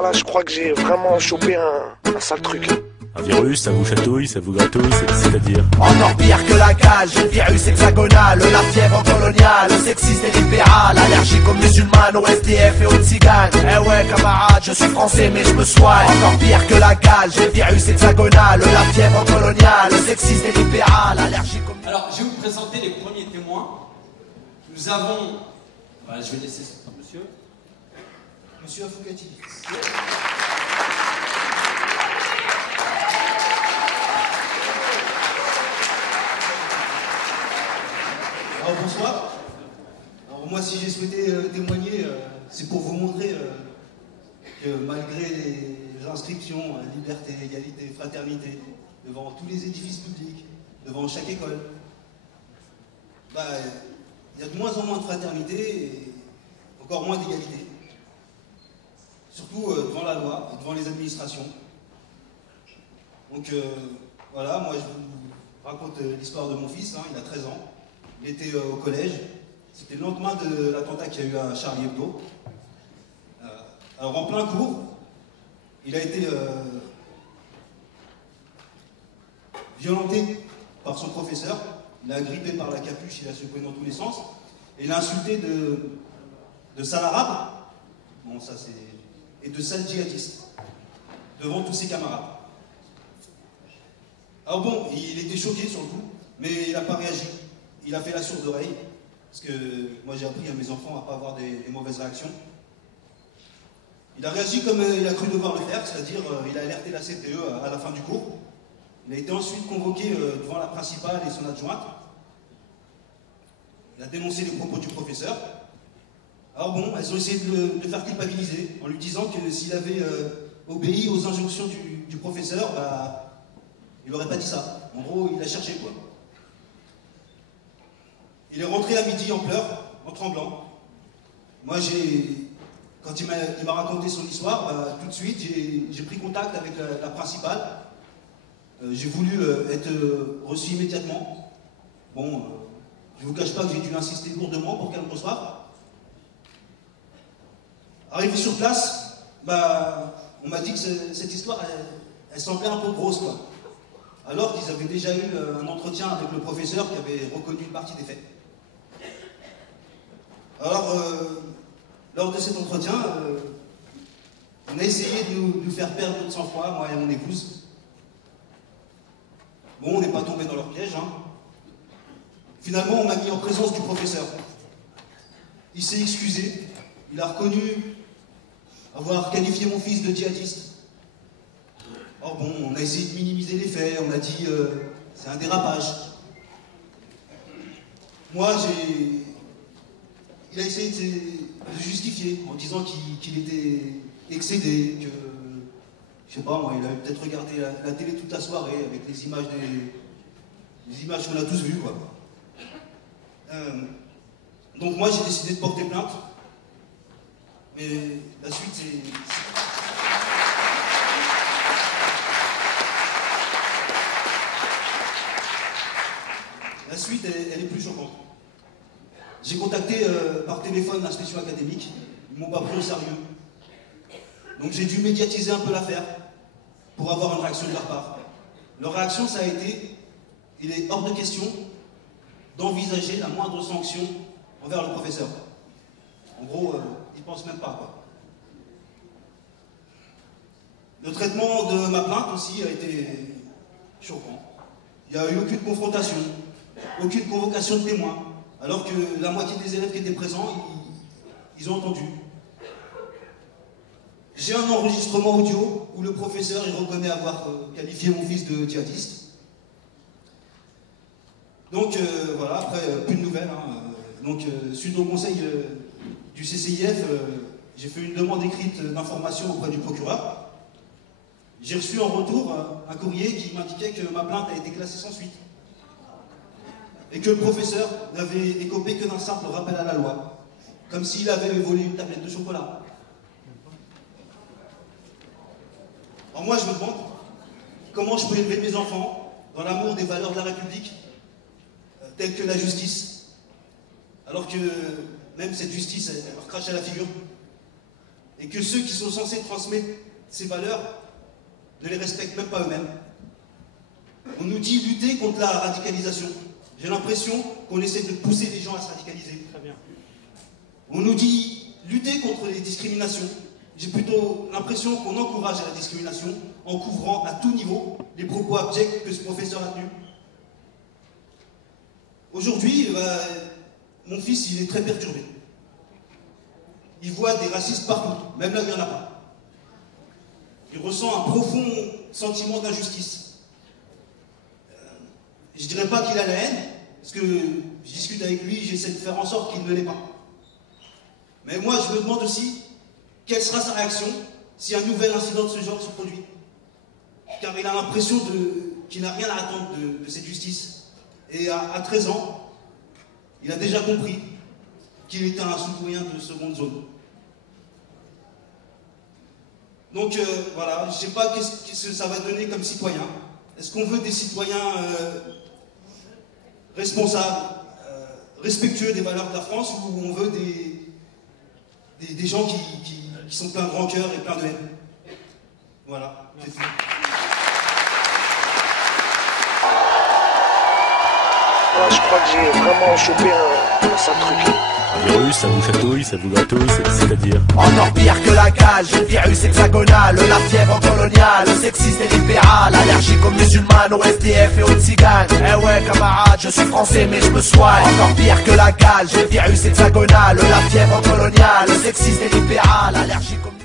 Là, je crois que j'ai vraiment chopé un sale truc. Un virus, ça vous chatouille, ça vous gratouille, c'est-à-dire Encore pire que la cage, le virus hexagonal, la fièvre coloniale, le sexisme et libéral, allergique aux musulmanes, au SDF et aux tziganes. Eh ouais camarade, je suis français mais je me soigne. Encore pire que la cage, le virus hexagonal, la fièvre coloniale, le sexisme et libéral, allergique aux... Alors, je vais vous présenter les premiers témoins. Nous avons... je vais laisser monsieur. Monsieur Afoukati. Alors bonsoir. Alors moi si j'ai souhaité témoigner, c'est pour vous montrer que malgré les inscriptions, liberté, égalité, fraternité, devant tous les édifices publics, devant chaque école, il y a de moins en moins de fraternité et encore moins d'égalité. Surtout devant la loi et devant les administrations. Donc voilà, moi je vous raconte l'histoire de mon fils, il a 13 ans. Il était au collège. C'était le lendemain de l'attentat qu'il y a eu à Charlie Hebdo. Alors en plein cours, il a été violenté par son professeur. Il a grippé par la capuche, il a secoué dans tous les sens. Et il a insulté de sale arabe. Bon, ça c'est... Et de sale djihadiste. Devant tous ses camarades. Alors bon, il était choqué sur le coup, mais il n'a pas réagi. Il a fait la sourde oreille, parce que moi j'ai appris à mes enfants à ne pas avoir des mauvaises réactions. Il a réagi comme il a cru devoir le faire, c'est-à-dire il a alerté la CPE à la fin du cours. Il a été ensuite convoqué devant la principale et son adjointe. Il a dénoncé les propos du professeur. Alors bon, elles ont essayé de le faire culpabiliser, en lui disant que s'il avait obéi aux injonctions du professeur, il n'aurait pas dit ça. En gros, il a cherché quoi. Il est rentré à midi en pleurs, en tremblant. Moi, quand il m'a raconté son histoire, tout de suite, j'ai pris contact avec la principale. J'ai voulu être reçu immédiatement. Bon, je ne vous cache pas que j'ai dû insister lourdement pour qu'elle me reçoive. Arrivé sur place, on m'a dit que cette histoire, elle semblait un peu grosse, quoi. Alors qu'ils avaient déjà eu un entretien avec le professeur qui avait reconnu une partie des faits. Alors, lors de cet entretien, on a essayé de nous faire perdre notre sang-froid, moi et mon épouse. Bon, on n'est pas tombé dans leur piège. Finalement, on m'a mis en présence du professeur. Il s'est excusé. Il a reconnu avoir qualifié mon fils de djihadiste. Or bon, on a essayé de minimiser les faits. On a dit c'est un dérapage. Moi, il a essayé de justifier en disant qu'il était excédé, que, je sais pas moi, il avait peut-être regardé la télé toute la soirée avec les images qu'on a tous vues, quoi. Donc moi, j'ai décidé de porter plainte. Mais la suite, c'est... La suite, elle est plus choquante. J'ai contacté par téléphone l'inspection académique. Ils ne m'ont pas pris au sérieux. Donc j'ai dû médiatiser un peu l'affaire pour avoir une réaction de leur part. Leur réaction, ça a été, il est hors de question d'envisager la moindre sanction envers le professeur. En gros, ils ne pensent même pas, quoi. Le traitement de ma plainte aussi a été choquant. Il n'y a eu aucune confrontation, aucune convocation de témoins, alors que la moitié des élèves qui étaient présents, ils ont entendu. J'ai un enregistrement audio où le professeur il reconnaît avoir qualifié mon fils de djihadiste. Donc voilà, après, plus de nouvelles. Donc suite au conseil du CCIF, j'ai fait une demande écrite d'information auprès du procureur. J'ai reçu en retour un courrier qui m'indiquait que ma plainte a été classée sans suite. Et que le professeur n'avait écopé que d'un simple rappel à la loi. Comme s'il avait volé une tablette de chocolat. Alors moi je me demande comment je peux élever mes enfants dans l'amour des valeurs de la République, telles que la justice, alors que même cette justice, elle leur crache à la figure. et que ceux qui sont censés transmettre ces valeurs ne les respectent même pas eux-mêmes. On nous dit lutter contre la radicalisation. J'ai l'impression qu'on essaie de pousser les gens à se radicaliser. Très bien. On nous dit lutter contre les discriminations. J'ai plutôt l'impression qu'on encourage à la discrimination en couvrant à tout niveau les propos abjects que ce professeur a tenus. Aujourd'hui, mon fils, il est très perturbé. Il voit des racistes partout, même là où il n'y en a pas. Il ressent un profond sentiment d'injustice. Je ne dirais pas qu'il a la haine, parce que je discute avec lui, j'essaie de faire en sorte qu'il ne l'ait pas. Mais moi, je me demande aussi, quelle sera sa réaction si un nouvel incident de ce genre se produit? Car il a l'impression qu'il n'a rien à attendre de cette justice. Et à 13 ans, il a déjà compris qu'il était un citoyen de seconde zone. Donc voilà, je ne sais pas qu'est-ce que ça va donner comme citoyen. Est-ce qu'on veut des citoyens responsables, respectueux des valeurs de la France, ou on veut des gens qui sont pleins de rancœur et pleins de haine? Voilà, c'est tout. Ouais, je crois que j'ai vraiment chopé un sale truc. Un virus, ça vous chatouille, ça vous gratouille, c'est-à-dire? Encore pire que la cale, j'ai le virus hexagonal, la fièvre coloniale, sexiste et libéral, allergique aux musulmanes, aux SDF et aux tziganes. Eh ouais camarade, je suis français mais je me soigne. Encore pire que la cale, j'ai le virus hexagonal, la fièvre coloniale, sexiste et libéral, allergique aux